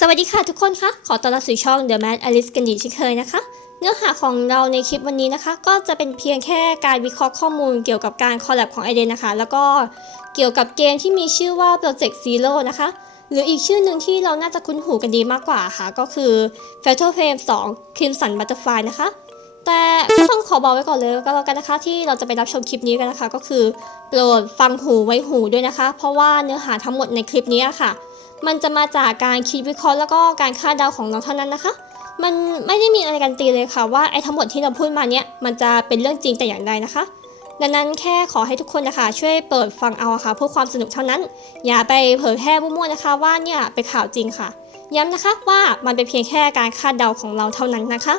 สวัสดีค่ะทุกคนคะ ขอต้อนรับสู่ช่อง The Mad Alice กันดีเช่นเคยนะคะ เนื้อหาของเราในคลิปวันนี้นะคะ ก็จะเป็นเพียงแค่การวิเคราะห์ข้อมูลเกี่ยวกับการคอลแลบของไอเดนนะคะ แล้วก็เกี่ยวกับเกมที่มีชื่อว่า Project Zero นะคะ หรืออีกชื่อหนึ่งที่เราน่าจะคุ้นหูกันดีมากกว่าค่ะ ก็คือ Fatal Frame 2 Crimson Butterfly นะคะ แต่ก็ต้องขอบอกไว้ก่อนเลยก็แล้วกันนะคะที่เราจะไปรับชมคลิปนี้กันนะคะ ก็คือโปรดฟังหูไว้หูด้วยนะคะ เพราะว่าเนื้อหาทั้งหมดในคลิปนี้ค่ะ มันจะมาจากการคิดวิเคราะห์แล้วก็การคาดเดาของน้องเท่านั้นนะคะ มันไม่ได้มีอะไรกันตีเลยค่ะว่าไอ้ทั้งหมดที่เราพูดมาเนี้ยมันจะเป็นเรื่องจริงแต่อย่างใดนะคะ ดังนั้นแค่ขอให้ทุกคนนะคะ ช่วยเปิดฟังเอาะค่ะเพื่อความสนุกเท่านั้น อย่าไปเผยแพร่มั่วๆนะคะว่าเนี่ยเป็นข่าวจริงค่ะ ย้ำนะคะว่ามันเป็นเพียงแค่การคาดเดาของเราเท่านั้นนะคะ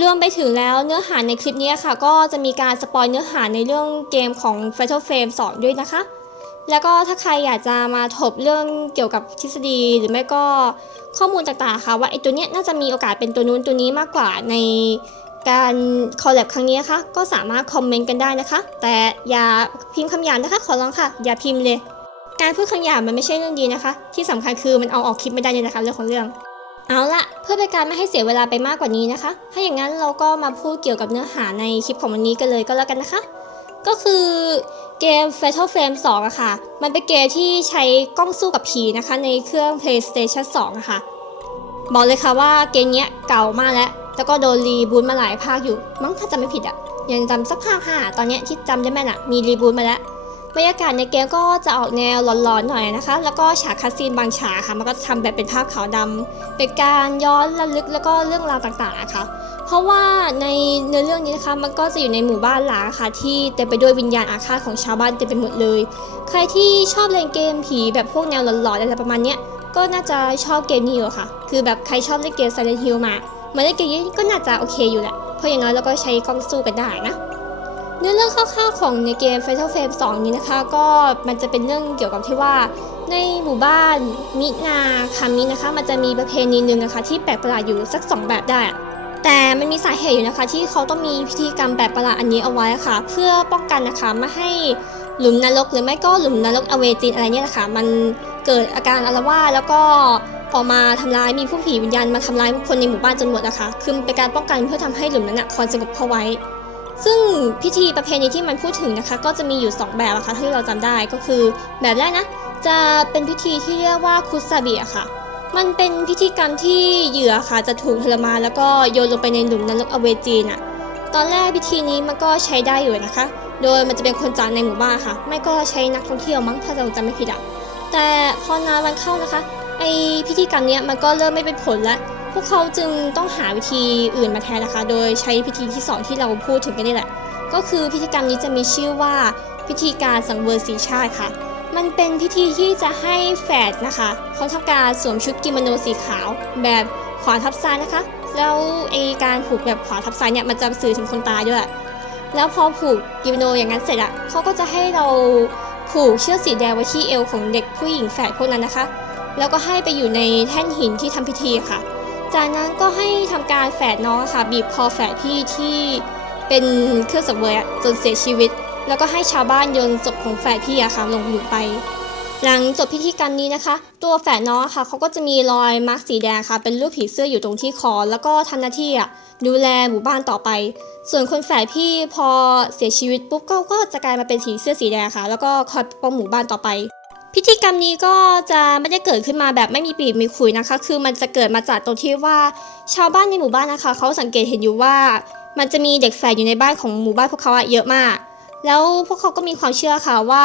รวมไปถึงแล้วเนื้อหาในคลิปนี้ค่ะ ก็จะมีการสปอยเนื้อหาในเรื่องเกมของ Fatal Frame 2 ด้วยนะคะ แล้วก็ถ้าใครอยากจะมาถกเรื่องเกี่ยวกับทฤษฎีหรือไม่ก็ข้อมูลต่างๆค่ะว่าไอ้ตัวเนี้ยน่าจะมีโอกาสเป็นตัวนู้นตัวนี้มากกว่าในการคอลแลบครั้งนี้นะคะก็สามารถคอมเมนต์กันได้นะคะ แต่อย่าพิมพ์คำหยาบนะคะ ขอร้องค่ะ อย่าพิมพ์เลย การพูดคำหยาบมันไม่ใช่เรื่องดีนะคะ ที่สำคัญคือมันเอาออกคลิปไม่ได้เลยนะคะเรื่องของเรื่อง เอาละเพื่อเป็นการไม่ให้เสียเวลาไปมากกว่านี้นะคะ ถ้าอย่างนั้นเราก็มาพูดเกี่ยวกับเนื้อหาในคลิปของวันนี้กันเลยก็แล้วกันนะคะ ก็คือเกม Fatal Frame 2อะค่ะ มันเป็นเกมที่ใช้กล้องสู้กับผีนะคะ ในเครื่อง PlayStation 2อะค่ะ บอกเลยค่ะว่าเกมเนี้ยเก่ามากแล้ว แล้วก็โดนรีบูตมาหลายภาคอยู่ มั้งถ้าจำไม่ผิดอะยังจำสักภาคห้าตอนเนี้ยที่จำได้แม่นอะมีรีบูตมาแล้วบรรยากาศในเกมก็จะออกแนวร้อนๆหน่อยนะคะ แล้วก็ฉากคัสซีนบางฉากค่ะ มันก็จะทำแบบเป็นภาพขาวดำเป็นการย้อนระลึกแล้วก็เรื่องราวต่างๆอะค่ะ เพราะว่าในเนื้อเรื่องนี้นะคะมันก็จะอยู่ในหมู่บ้านหลางค่ะ ที่เต็มไปด้วยวิญญาณอาฆาตของชาวบ้านเต็มไปหมดเลย ใครที่ชอบเล่นเกมผีแบบพวกแนวหลอนๆอะไรประมาณเนี้ยก็น่าจะชอบเกมนี้อยู่ค่ะ คือแบบใครชอบเล่นเกม Silent Hill มามาเล่นเกมนี้ก็น่าจะโอเคอยู่แหละ เพราะอย่างน้อยเราก็ใช้กล้องสู้กันได้นะ เนื้อเรื่องคร่าวๆของในเกม Fatal Frame 2 นี้นะคะ ก็มันจะเป็นเรื่องเกี่ยวกับที่ว่า ในหมู่บ้านมินาคามินะคะ มันจะมีประเพณีหนึ่งนะคะ ที่แปลกประหลาดอยู่สัก 2 แบบได้ แต่มันมีสาเหตุอยู่นะคะ ที่เขาต้องมีพิธีกรรมแปลกประหลาดอันนี้เอาไว้ค่ะ เพื่อป้องกันนะคะไม่ให้หลุมนรกหรือไม่ก็หลุมนรกอเวจินอะไรเนี่ยนะคะมันเกิดอาการอาละวาดแล้วก็ออกมาทำร้ายมีผู้ผีวิญญาณมาทำร้ายคนในหมู่บ้านจนหมดนะคะคือเป็นการป้องกันเพื่อทำให้หลุมนั้นนะคอยสงบเข้าไว้ ซึ่งพิธีประเพณีที่มันพูดถึงนะคะ ก็จะมีอยู่ 2 แบบอะค่ะที่เราจำได้ก็คือแบบแรกนะจะเป็นพิธีที่เรียกว่าคุซาบิอะค่ะ มันเป็นพิธีกรรมที่เหยื่อค่ะจะถูกทรมานแล้วก็โยนลงไปในหลุมนรกอเวจีน่ะ ตอนแรกพิธีนี้มันก็ใช้ได้อยู่นะคะ โดยมันจะเป็นคนจากในหมู่บ้านค่ะ ไม่ก็ใช้นักท่องเที่ยวมั้งถ้าเราจำไม่ผิดอะแต่พอนานวันเข้านะคะ ไอพิธีกรรมเนี้ยมันก็เริ่มไม่เป็นผลแล้วพวกเขาจึงต้องหาวิธีอื่นมาแทนนะคะ โดยใช้พิธีที่สองที่เราพูดถึงกันนี่แหละ ก็คือพิธีกรรมนี้จะมีชื่อว่าพิธีการสังเวยสีชาติค่ะ มันเป็นพิธีที่จะให้แฝดนะคะเขาทำการสวมชุดกิโมโนสีขาว แบบขวาทับซ้ายนะคะ แล้วไอการผูกแบบขวาทับซ้ายเนี่ยมันจะสื่อถึงคนตายด้วย แล้วพอผูกกิโมโนอย่างนั้นเสร็จอะเขาก็จะให้เราผูกเชือกสีแดงไว้ที่เอวของเด็กผู้หญิงแฝดพวกนั้นนะคะ แล้วก็ให้ไปอยู่ในแท่นหินที่ทำพิธีค่ะ จากนั้นก็ให้ทำการแฝดน้องค่ะ บีบคอแฝดพี่ที่เป็นเครื่องสังเวยจนเสียชีวิต แล้วก็ให้ชาวบ้านโยนศพของแฝดพี่อะค่ะลงหลุมไป หลังจบพิธีกรรมนี้นะคะ ตัวแฝดน้องอะค่ะเขาก็จะมีรอยมาร์กสีแดงค่ะ เป็นรูปผีเสื้ออยู่ตรงที่คอ แล้วก็ทำหน้าที่อะดูแลหมู่บ้านต่อไป ส่วนคนแฝดพี่พอเสียชีวิตปุ๊บก็ก็จะกลายมาเป็นสีเสื้อสีแดงค่ะ แล้วก็คอยปกป้องหมู่บ้านต่อไปพิธีกรรมนี้ก็จะไม่ได้เกิดขึ้นมาแบบไม่มีปีกมีขุยนะคะ คือมันจะเกิดมาจากตรงที่ว่าชาวบ้านในหมู่บ้านนะคะ เขาสังเกตเห็นอยู่ว่า มันจะมีเด็กแฝดอยู่ในบ้านของหมู่บ้านพวกเขาอะเยอะมาก แล้วพวกเขาก็มีความเชื่อค่ะว่า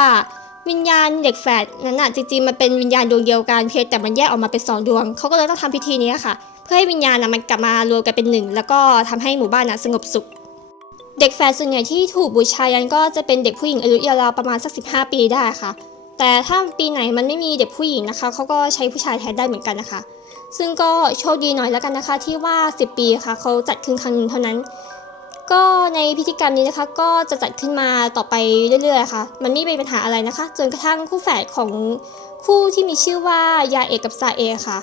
วิญญาณเด็กแฝดนั้นอะจริงๆมันเป็นวิญญาณดวงเดียวกันเพียงแต่มันแยกออกมาเป็นสองดวงเขาก็เลยต้องทำพิธีนี้ค่ะ เพื่อให้วิญญาณอะมันกลับมารวมกันเป็นหนึ่งแล้วก็ทำให้หมู่บ้านอะสงบสุข เด็กแฝดส่วนใหญ่ที่ถูกบูชายันก็จะเป็นเด็กผู้หญิงอายุราวประมาณสัก 15 ปีได้ค่ะ แต่ถ้าปีไหนมันไม่มีเด็กผู้หญิงนะคะเขาก็ใช้ผู้ชายแทนได้เหมือนกันนะคะซึ่งก็โชคดีหน่อยแล้วกันนะคะที่ว่า 10 ปีค่ะเขาจัดขึ้นครั้งนึงเท่านั้น ก็ในพิธีกรรมนี้นะคะ ก็จะจัดขึ้นมาต่อไปเรื่อยๆค่ะ มันไม่มีปัญหาอะไรนะคะ จนกระทั่งคู่แฝดของคู่ที่มีชื่อว่ายาเอกกับซาเอะค่ะ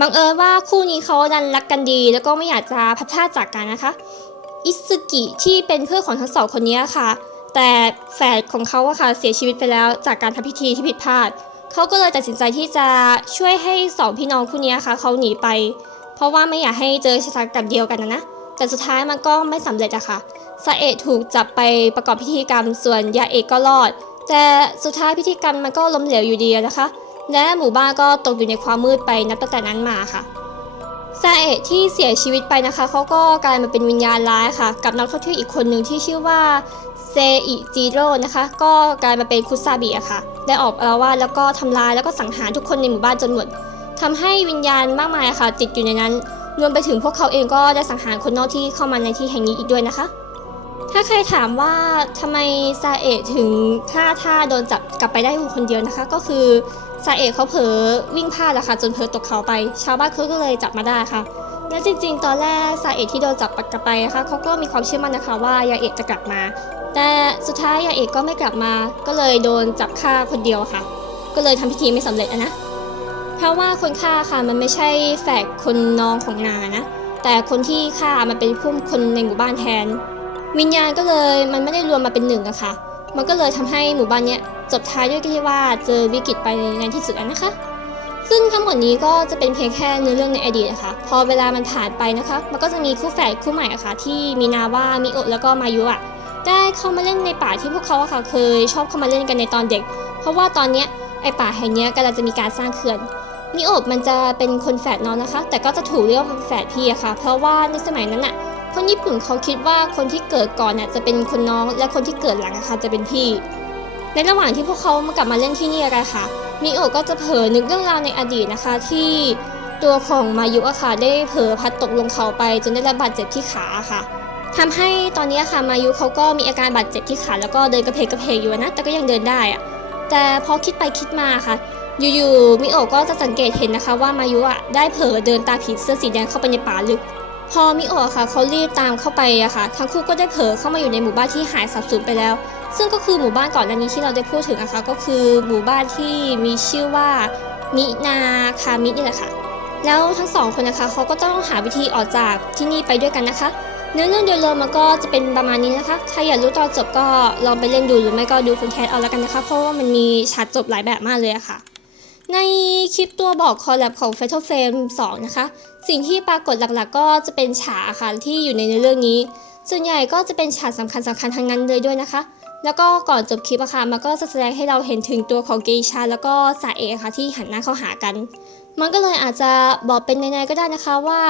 บังเอิญว่าคู่นี้เขาดันรักกันดี แล้วก็ไม่อยากจะพัดพลาดจากกันนะคะอิซึกิที่เป็นเพื่อนของทั้งสองคนนี้ค่ะ แต่แฝดของเขาอะค่ะเสียชีวิตไปแล้วจากการทำพิธีที่ผิดพลาดเขาก็เลยตัดสินใจที่จะช่วยให้สองพี่น้องคู่นี้ค่ะเขาหนีไป เพราะว่าไม่อยากให้เจอชะตากรรมเดียวกันนะนะ แต่สุดท้ายมันก็ไม่สำเร็จอะค่ะซาเอะถูกจับไปประกอบพิธีกรรม ส่วนยาเอะก็รอด แต่สุดท้ายพิธีกรรมมันก็ล้มเหลวอยู่ดีนะคะ และหมู่บ้านก็ตกอยู่ในความมืดไปนับตั้งแต่นั้นมาค่ะซาเอะที่เสียชีวิตไปนะคะเขาก็กลายมาเป็นวิญญาณร้ายค่ะ กับนักท่องเที่ยวอีกคนหนึ่งที่ชื่อว่าเซอิจิโร่นะคะ ก็กลายมาเป็นคุซาบิอะค่ะ ได้ออกอารวาสแล้วก็ทำลายแล้วก็สังหารทุกคนในหมู่บ้านจนหมดทำให้วิญญาณมากมายอะค่ะ ติดอยู่ในนั้น รวมไปถึงพวกเขาเองก็ได้สังหารคนนอกที่เข้ามาในที่แห่งนี้อีกด้วยนะคะ ถ้าใครถามว่าทำไมซาเอะถึงฆ่าท่าโดนจับกลับไปได้คนเดียวนะคะ ก็คือซาเอะเขาเผลอวิ่งพลาดอะค่ะจนเผลอตกเขาไป ชาวบ้านเขาก็เลยจับมาได้ค่ะและจริงๆ ตอนแรกซาเอะที่โดนจับกลับไปนะคะเขาก็มีความเชื่อมั่นนะคะว่ายาเอะจะกลับมา แต่สุดท้ายยาเอะก็ไม่กลับมา ก็เลยโดนจับฆ่าคนเดียวะค่ะ ก็เลยทำพิธีไม่สำเร็จอะนะ เพราะว่าคนฆ่าค่ะมันไม่ใช่แฝดคนน้องของนานะ แต่คนที่ฆ่ามันเป็นผู้คนในหมู่บ้านแทน วิญญาณก็เลยมันไม่ได้รวมมาเป็นหนึ่งอะค่ะ มันก็เลยทำให้หมู่บ้านเนี้ยจบท้ายด้วยที่ว่าเจอวิกฤตไปในที่สุดนะคะ ซึ่งทั้งหมดนี้ก็จะเป็นเพียงแค่เนื้อเรื่องในอดีตนะคะพอเวลามันผ่านไปนะคะ มันก็จะมีคู่แฝดคู่ใหม่อะค่ะที่มีนาว่ามิโอะแล้วก็มายุอะได้เข้ามาเล่นในป่าที่พวกเขาอะค่ะเคยชอบเข้ามาเล่นกันในตอนเด็ก เพราะว่าตอนเนี้ยไอป่าแห่งเนี้ยกำลังจะมีการสร้างเขื่อน มิโอะมันจะเป็นคนแฝดน้องนะคะ แต่ก็จะถูกเรียกว่าเป็นแฝดพี่อะค่ะ เพราะว่าในสมัยนั้นอะคนญี่ปุ่นเขาคิดว่าคนที่เกิดก่อนน่ะจะเป็นคนน้อง และคนที่เกิดหลังอะค่ะจะเป็นพี่ ในระหว่างที่พวกเขามากลับมาเล่นที่นี่กันค่ะมิโอก็จะเผลอนึกเรื่องราวในอดีตนะคะ ที่ตัวของมายุอะค่ะได้เผลอพัดตกลงเขาไป จนได้รับบาดเจ็บที่ขาค่ะทำให้ตอนนี้ค่ะมายุเขาก็มีอาการบาดเจ็บที่ขาแล้วก็เดินกระเพกกระเพกอยู่นะแต่ก็ยังเดินได้อะแต่พอคิดไปคิดมาค่ะ อยู่ๆมิโอะก็จะสังเกตเห็นนะคะว่ามายุอะได้เผลอเดินตามผีเสื้อสีแดงเข้าไปในป่าลึก พอมิโอะค่ะเขารีบตามเข้าไปอะค่ะ ทั้งคู่ก็ได้เผลอเข้ามาอยู่ในหมู่บ้านที่หายสับสูญไปแล้ว ซึ่งก็คือหมู่บ้านก่อนหน้านี้ที่เราได้พูดถึงนะคะก็คือหมู่บ้านที่มีชื่อว่ามินาคามินี่แหละค่ะ แล้วทั้งสองคนนะคะเขาก็ต้องหาวิธีออกจากที่นี่ไปด้วยกันนะคะเนื้อเรื่องโดยรวมมันก็จะเป็นประมาณนี้นะคะใครอยากรู้ตอนจบก็ลองไปเล่นดูหรือไม่ก็ดูคุณแคทเอาล้วกันนะคะ เพราะว่ามันมีฉากจบหลายแบบมากเลยอะค่ะ ในคลิปตัวบอกคอลแลบของ Fatal Frame 2 นะคะ สิ่งที่ปรากฏหลักๆ ก็จะเป็นฉากอะค่ะที่อยู่ในเรื่องนี้ ส่วนใหญ่ก็จะเป็นฉากสำคัญสำคัญๆทั้งนั้นเลยด้วยนะคะ แล้วก็ก่อนจบคลิปอะค่ะมันก็จะแสดงให้เราเห็นถึงตัวของเกชาแล้วก็สาเอะค่ะที่หันหน้าเข้าหากัน มันก็เลยอาจจะบอกเป็นในๆก็ได้นะคะว่า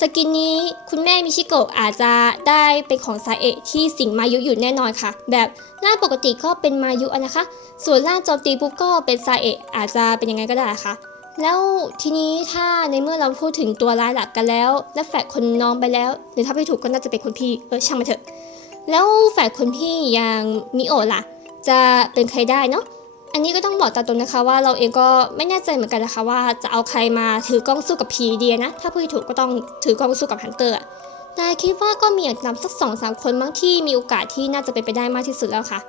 สกินนี้คุณแม่มิชิโกะอาจจะได้เป็นของสาเอะที่สิงมายุอยู่แน่นอนค่ะ แบบร่างปกติก็เป็นมายุนะคะ ส่วนร่างโจมตีปุ๊บก็เป็นซาเอะอาจจะเป็นยังไงก็ได้ค่ะ แล้วทีนี้ถ้าในเมื่อเราพูดถึงตัวร้ายหลักกันแล้ว และแฝดคนน้องไปแล้ว หรือถ้าไม่ถูกก็น่าจะเป็นคนพี่เออช่างมาเถอะ แล้วแฝดคนพี่อย่างมิโอะล่ะ จะเป็นใครได้เนาะ อันนี้ก็ต้องบอกตามตรงนะคะว่าเราเองก็ไม่แน่ใจเหมือนกันนะคะว่าจะเอาใครมาถือกล้องสู้กับผีดีนะ ถ้าพูดถูกก็ต้องถือกล้องสู้กับฮันเตอร์แต่คิดว่าก็มีอย่างต่ำสักสองสามคนมั้งที่มีโอกาสที่น่าจะเป็นไปได้มากที่สุดแล้วค่ะ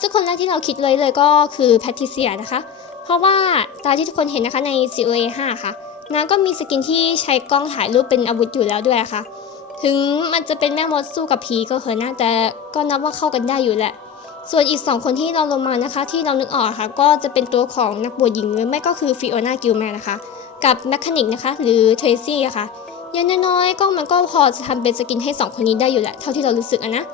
ซึ่งคนแรกที่เราคิดเลยเลยก็คือแพทริเซียนะคะ เพราะว่าตาที่ทุกคนเห็นนะคะใน COA 5 ค่ะนางก็มีสกินที่ใช้กล้องถ่ายรูปเป็นอาวุธอยู่แล้วด้วยค่ะ ถึงมันจะเป็นแม่มดสู้กับผีก็เถอะนะแต่ก็นับว่าเข้ากันได้อยู่แหละ ส่วนอีก 2 คนที่เราลงมานะคะ ที่เรานึกออกค่ะก็จะเป็นตัวของนักบวชหญิงหรือไม่ก็คือฟิโอนากิลแมนนะคะ กับแมคคานิกนะคะ หรือเทรซี่อะค่ะอย่างน้อยๆก็มันก็พอจะทำเป็นสกินให้ 2 คนนี้ได้อยู่แหละเท่าที่เรารู้สึกอะนะ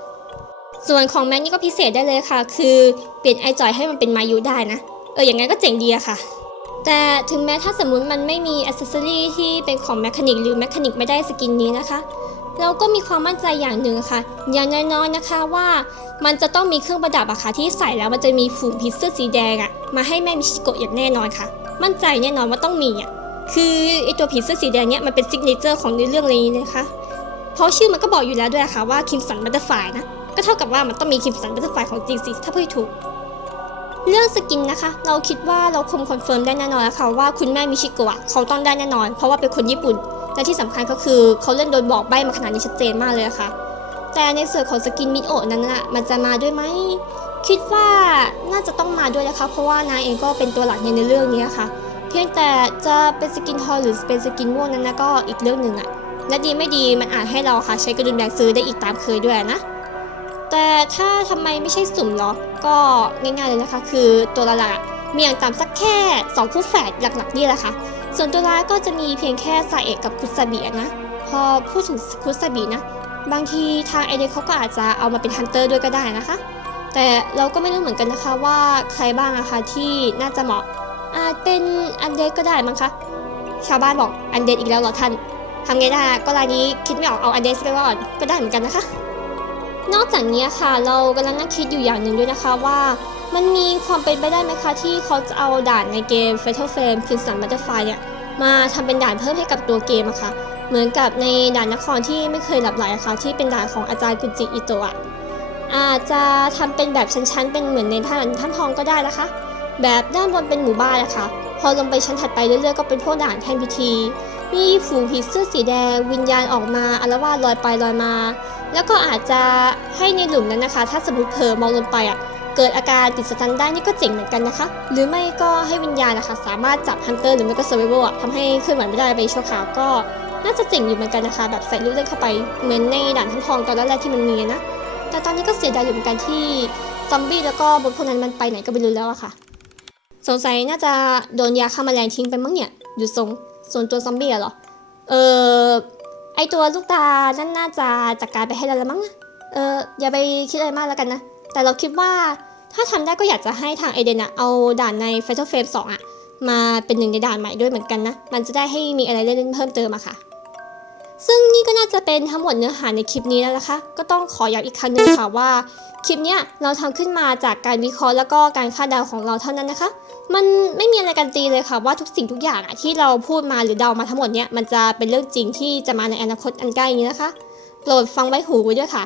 ส่วนของแม็กนี่ก็พิเศษได้เลยค่ะ คือเปลี่ยนไอจอยให้มันเป็นมายุได้นะ เอออย่างไงก็เจ๋งดีอะค่ะ แต่ถึงแม้ถ้าสมมุติมันไม่มีอ c เซสซอรีที่เป็นของแมคานิกหรือแมคานิกไม่ได้สกินนี้นะคะ เราก็มีความมั่นใจอย่างหนึ่งค่ะ อย่างน้อยๆนะคะว่า มันจะต้องมีเครื่องประดับอะค่ะที่ใส่แล้วมันจะมีฝูงผีเสื้อสีแดงอะมาให้แม่มิชิโกะอย่างแน่นอนค่ะ มั่นใจแน่นอนว่าต้องมีอะคือไอตัวผีเสื้อสีแดงเนี้ยมันเป็นซิกเนเจอร์ของในเรื่องนี้นะคะ เพราะชื่อมันก็บอกอยู่แล้วด้วยค่ะว่าคิมสันบัตเตอร์ไฟนะ ก็เท่ากับว่ามันต้องมีคิมสันบัตเตอร์ไฟของจริงสิ ถ้าพูดถูก เรื่องสกินนะคะ เราคิดว่าเราคุมคอนเฟิร์มได้แน่นอนแล้วค่ะว่าคุณแม่มิชิโกะเขาต้องได้แน่นอน เพราะว่าเป็นคนญี่ปุ่น และที่สำคัญก็คือเขาเล่นโดนบอกใบ้มาขนาดนี้ชัดเจนมากเลยค่ะ แต่ในส่วนของสกินมิดโอนั้นน่ะมันจะมาด้วยไหมคิดว่าน่าจะต้องมาด้วยนะคะ เพราะว่านางเองก็เป็นตัวหลักในเรื่องนี้ค่ะ เพียงแต่จะเป็นสกินทอหรือเป็นสกินม่วงนั้นนะก็อีกเรื่องหนึ่งอะและดีไม่ดีมันอาจให้เราค่ะ ใช้กระดุมแดงซื้อได้อีกตามเคยด้วยนะ แต่ถ้าทำไมไม่ใช่สุ่มเหรอ ก็ง่ายๆเลยนะคะ คือตัวละละมีอย่างต่ำสักแค่สองคู่แฝดหลักๆนี่แหละค่ะ ส่วนตัวร้ายก็จะมีเพียงแค่ซาเอะกับคุซาบินะ พอพูดถึงคุซาบินะ บางทีทางไอเดนเขาก็อาจจะเอามาเป็นฮันเตอร์ด้วยก็ได้นะคะ แต่เราก็ไม่รู้เหมือนกันนะคะว่าใครบ้างอะคะที่น่าจะเหมาะอาจเป็นอันเดนก็ได้มั้งคะ ชาวบ้านบอกอันเดนอีกแล้วเหรอท่านทำไงได้ก็รายนี้คิดไม่ออกเอาอันเดนไปก่อนก็ได้เหมือนกันนะคะ นอกจากนี้ค่ะเรากำลังนั่งคิดอยู่อย่างหนึ่งด้วยนะคะว่า มันมีความเป็นไปได้ไหมคะ ที่เขาจะเอาด่านในเกม Fatal Frame Crimson Butterfly เนี่ยมาทำเป็นด่านเพิ่มให้กับตัวเกมอะค่ะ เหมือนกับในด่านนครที่ไม่เคยหลับไหลอะค่ะที่เป็นด่านของอาจารย์กุจิอิโตะอาจจะทำเป็นแบบชั้นๆ เป็นเหมือนในท่านท่านทองก็ได้นะคะ แบบด้านบนเป็นหมู่บ้านนะคะ พอลงไปชั้นถัดไปเรื่อยๆก็เป็นพวกด่านแทนพิธีมีฝูงผีเสื้อสีแดง วิญญาณออกมาอารวาสลอยไปลอยมา แล้วก็อาจจะให้ในหลุมนั้นนะคะ ถ้าสมมติเผลอมองลงไปอะ เกิดอาการติดสตันได้นี่ก็เจ๋งเหมือนกันนะคะ หรือไม่ก็ให้วิญญาณนะคะ สามารถจับฮันเตอร์หรือไม่ก็เซอร์เวอร์ทำให้เคลื่อนไหวไม่ได้ไปชั่วคราวก็น่าจะเจ๋งอยู่เหมือนกันนะคะ แบบใส่ลูกเล่นเข้าไปเหมือนในด่านทั้งทองตอนแรกๆที่มันมีนะ แต่ตอนนี้ก็เสียดายอยู่เหมือนกันที่ซอมบี้แล้วก็บนพวกนั้นมันไปไหนก็ไม่รู้แล้วอะค่ะ สงสัยน่าจะโดนยาฆ่าแมลงทิ้งไปมั้งเนี่ยอยู่ทรงส่วนตัวซอมบี้เหรอ เออไอตัวลูกตานั่นน่าจะจัดการไปให้แล้วละมั้งนะเอออย่าไปคิดอะไรมากแล้วกันนะ แต่เราคิดว่าถ้าทำได้ก็อยากจะให้ทางเอเดนอะเอาด่านใน Fatal Frame 2อะมาเป็นหนึ่งในด่านใหม่ด้วยเหมือนกันนะ มันจะได้ให้มีอะไรเล่นเพิ่มเติมอะค่ะ ซึ่งนี่ก็น่าจะเป็นทั้งหมดเนื้อหาในคลิปนี้แล้วนะคะ ก็ต้องขอย้ำอีกครั้งหนึ่งค่ะว่า คลิปนี้เราทำขึ้นมาจากการวิเคราะห์แล้วก็การคาดเดาของเราเท่านั้นนะคะ มันไม่มีอะไรการนตีเลยค่ะว่าทุกสิ่งทุกอย่างอะที่เราพูดมาหรือเดามาทั้งหมดเนี้ยมันจะเป็นเรื่องจริงที่จะมาในอนาคตอันใกล้นี้นะคะ โปรดฟังไว้หูไว้ด้วยค่ะ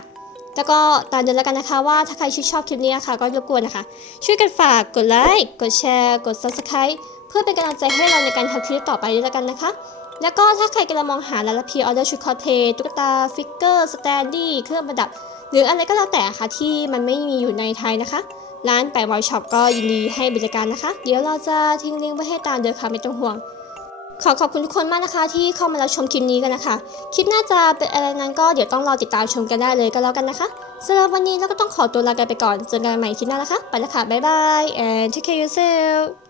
แล้วก็ตามเดินแล้วกันนะคะว่าถ้าใครชื่นชอบคลิปนี้นะคะก็รบกวนนะคะ ช่วยกันฝากกดไลค์กดแชร์กด subscribe เพื่อเป็นกำลังใจให้เราในการทำคลิปต่อไปด้วยแล้วกันนะคะ แล้วก็ถ้าใครกำลังมองหาร้านละพีออเดอร์ชุดคอเพลย์ตุ๊กตาฟิกเกอร์สแตนดี้เครื่องประดับ หรืออะไรก็แล้วแต่ค่ะที่มันไม่มีอยู่ในไทยนะคะ ร้านแปะวอยช็อปก็ยินดีให้บริการนะคะ เดี๋ยวเราจะทิ้งลิงก์ไว้ให้ตามเดิมค่ะไม่ต้องห่วง ขอขอบคุณทุกคนมากนะคะ ที่เข้ามารับชมคลิปนี้กันนะคะ คลิปน่าจะเป็นอะไรนั้นก็เดี๋ยวต้องรอติดตามชมกันได้เลยก็แล้วกันนะคะสำหรับวันนี้เราก็ต้องขอตัวลากันไปก่อน เจอกันใหม่คลิปหน้านะคะ ไปแล้วค่ะ บ๊ายบาย and take care yourself